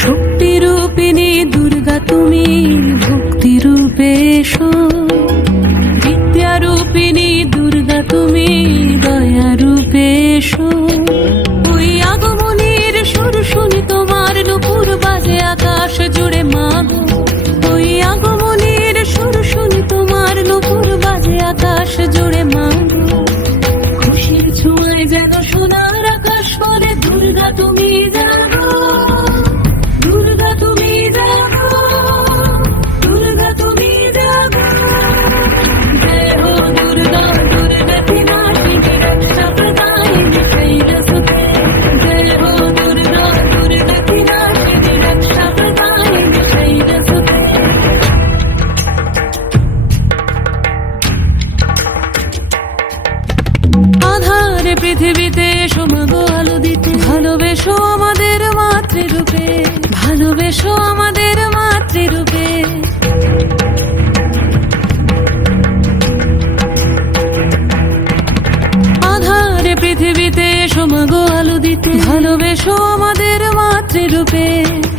শক্তিরূপিণী দুর্গা তুমি ভক্তিরূপে এসো, বিদ্যারূপিণী দুর্গা তুমি দয়ারূপে এসো। ওই আগমনের সুর শুনি তোমার নুপুর বাজে আকাশ জুড়ে মাগো, ওই আগমনের সুর শুনি তোমার নুপুর বাজে আকাশ জুড়ে মাগো। খুশির ছোঁয়ায় যেন সোনার আকাশ বলে দুর্গা তুমি জাগো, দুর্গা তুমি জাগো, দুর্গা তুমি জাগো। জয় হো দুর্গা দুর্গতি নাশিনী রক্ষা প্রদায়িনী শৈলসুতে, জয় হো দুর্গা দুর্গতি নাশিনী রক্ষা প্রদায়িনী শৈলসুতে। আধারে পৃথিবীতে এসো মাগো আলো দিতে, ভালোবেসো আমাদের মাতৃরূপে, ভালোবেসো আমাদের মাতৃরূপে। আধারে পৃথিবীতে এসো মাগো আলো দিতে, ভালোবেসো আমাদের মাতৃরূপে।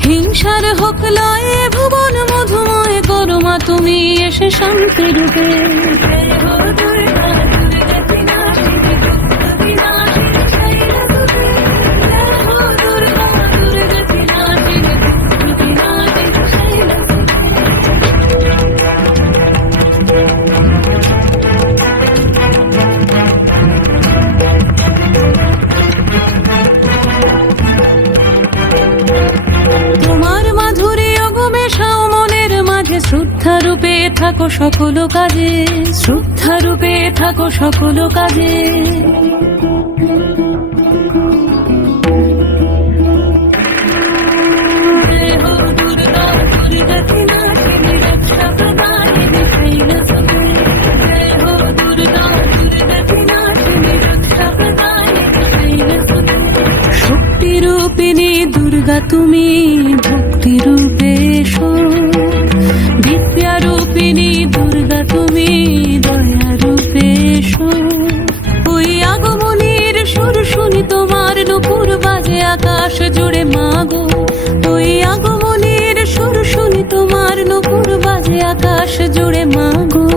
হিংসার হোক লয়ে ভুবন মধুময় করো মা তুমি এসে শান্তিরূপে। তোমার মাধুরী অগমেশাও মনের মাঝে, শ্রদ্ধা রূপে থাকো সকল কাজে, শ্রদ্ধা রূপে থাকো সকল কাজে। শক্তিরূপিণী দুর্গা তুমি ভক্তিরূপে এসো, বিদ্যারূপিণী দুর্গা তুমি দয়ারূপে এসো। ওই আগমনের সুর শুনি তোমার নুপুর বাজে আকাশ জুড়ে মাগো, ওই আগমনের সুর শুনি তোমার নুপুর বাজে আকাশ জুড়ে মাগো।